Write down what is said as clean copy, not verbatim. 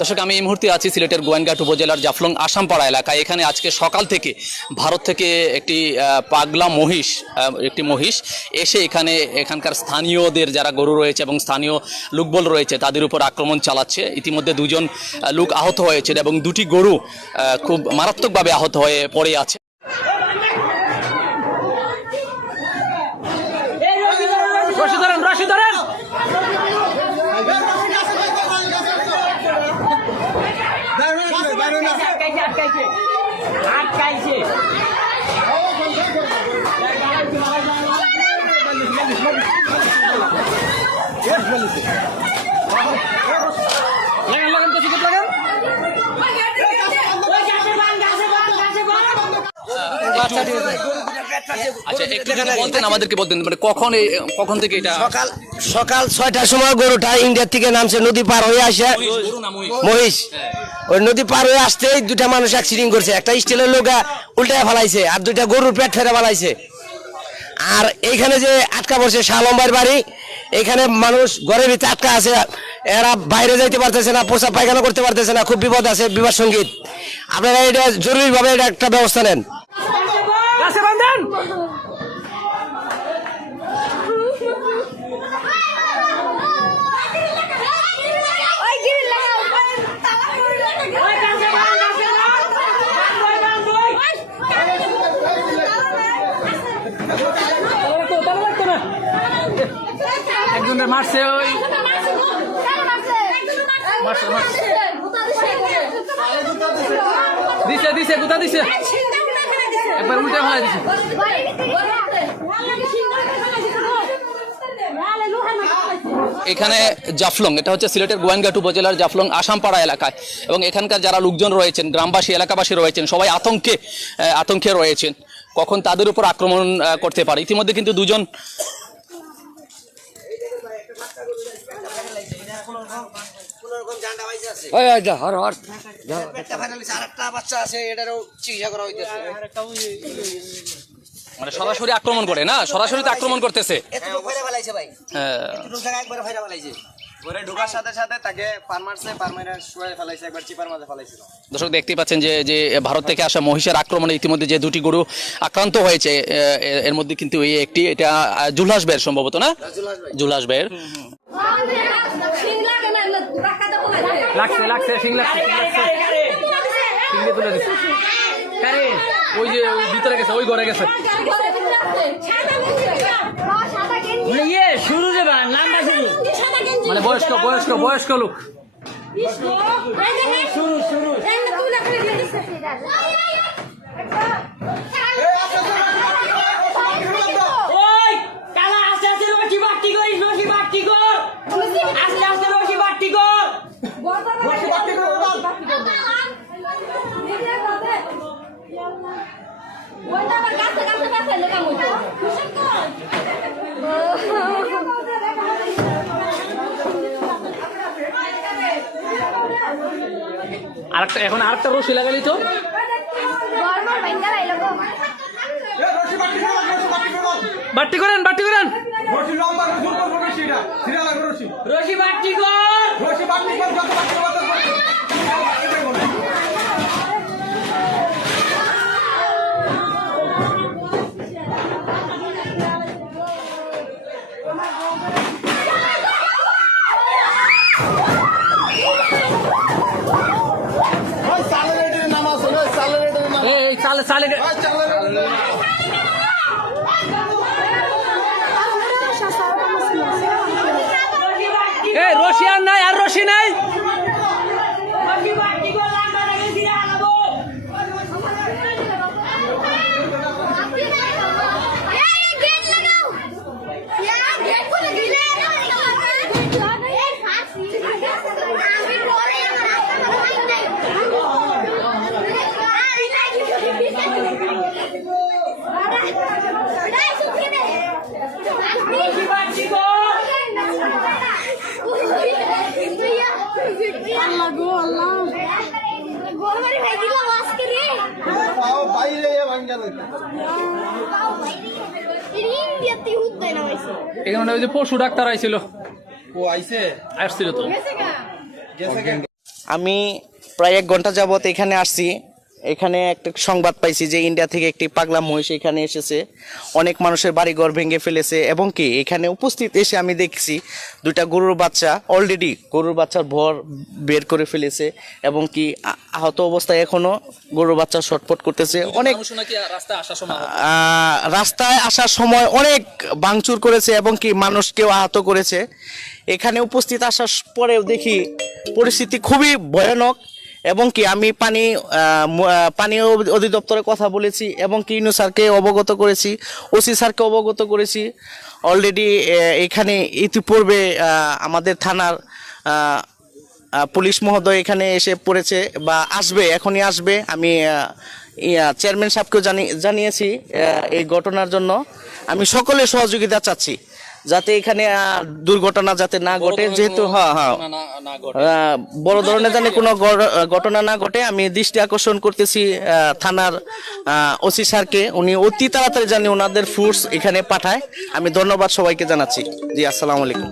দর্শক, আমি এই মুহূর্তে আছি সিলেটের গোয়েনঘাট উপজেলার জাফলং আসামপাড়া এলাকায়। এখানে আজকে সকাল থেকে ভারত থেকে একটি পাগলা মহিষ এসে এখানকার স্থানীয়দের যারা গরু রয়েছে এবং স্থানীয় লোকবল রয়েছে তাদের উপর আক্রমণ চালাচ্ছে। ইতিমধ্যে দুজন লোক আহত হয়েছে এবং দুটি গরু খুব মারাত্মকভাবে আহত হয়ে পড়ে আছে। আচ্ছা, একটু বলতেন, আমাদেরকে বলতেন মানে কখন থেকে এটা? সকাল 6টার সময় গরুটা ইন্ডিয়া থেকে নামছে, নদী পার হয়ে আসে মহিষ। ওই নদী পার হয়ে আসতেই দুটা মানুষ অ্যাক্সিডেন্ট করছে। একটা স্টিলের লোকা উল্টায় ফেলাইছে আর দুইটা গরুর পেট ফেরে ফেলাইছে। আর এইখানে যে আটকা পড়ছে শাহলম্বার বাড়ি, এখানে মানুষ ঘরের ভিতরে আটকা আছে, এরা বাইরে যাইতে পারতেছে না, প্রসাব পায়খানা করতে পারতেছে না, খুব বিপদ আছে, বিবাদ সঙ্গীত। আপনারা এটা জরুরিভাবে এটা একটা ব্যবস্থা নেন। একজনের মারছে, ওই দিছে গুতা দিছে, একবার উল্টে ফেলাই দিছে। এখানে জাফলং, এটা হচ্ছে সিলেটের গোয়েনঘাট উপজেলার জাফলং আসামপাড়া এলাকায়, এবং এখানকার যারা লোকজন রয়েছেন, গ্রামবাসী এলাকাবাসী রয়েছেন, সবাই আতঙ্কে রয়েছেন কখন তাদের উপর আক্রমণ করতে পারে। ইতিমধ্যে কিন্তু দুজন মানে সরাসরি আক্রমণ করে না, সরাসরি তো আক্রমণ করতেছে। দর্শক, দেখতে পাচ্ছেন যে ভারত থেকে আসা মহিষের আক্রমণে ইতিমধ্যে যে দুটি গরু আক্রান্ত হয়েছে, এর মধ্যে কিন্তু এটা জুলহাস বের, সম্ভবত না জুলহাস বের। ওই যে ভিতরে গেছে, ওই ঘরে গেছে। মানে বয়স্ক লোক। এখন আরেকটা রশি লাগালি তো। বাট্টি করেন রশি বাট্টি রশি আর নাই, আর রশি নাই। এখানে ওই যে পশু ডাক্তার আইছিল, ও আসছিল তো। আমি প্রায় 1 ঘন্টা যাবত এখানে আসছি। এখানে একটা সংবাদ পাইছি যে ইন্ডিয়া থেকে একটি পাগলা মহিষ এখানে এসেছে, অনেক মানুষের বাড়িঘর ভেঙে ফেলেছে, এবং কি এখানে উপস্থিত এসে আমি দেখছি 2টা গরুর বাচ্চা অলরেডি গরুর বাচ্চার ভর বের করে ফেলেছে, এবং কি আহত অবস্থায় এখনো গরুর বাচ্চা ছটফট করতেছে। অনেক মানুষ নাকি রাস্তায় আসার সময় রাস্তায় আসার সময় অনেক ভাঙচুর করেছে, এবং কি মানুষকেও আহত করেছে। এখানে উপস্থিত আসার পরেও দেখি পরিস্থিতি খুবই ভয়ানক, এবং কি আমি পানি অধিদপ্তরে কথা বলেছি, এবং কি ইউনূস স্যারকে অবগত করেছি, ওসি স্যারকে অবগত করেছি। অলরেডি এখানে ইতিপূর্বে আমাদের থানার পুলিশ মহোদয় এখানে এসে পড়েছে বা আসবে, এখনই আসবে। আমি চেয়ারম্যান সাহেবকেও জানিয়েছি এই ঘটনার জন্য। আমি সকলের সহযোগিতা চাচ্ছি যাতে এখানে দুর্ঘটনা যাতে না ঘটে, যেহেতু বড় ধরনের জানি কোনো ঘটনা না ঘটে। আমি দৃষ্টি আকর্ষণ করতেছি থানার ওসি স্যারকে, উনি অতি তাড়াতাড়ি জানি ওনাদের ফোর্স এখানে পাঠায়। আমি ধন্যবাদ সবাইকে জানাচ্ছি। জি, আসসালামু আলাইকুম।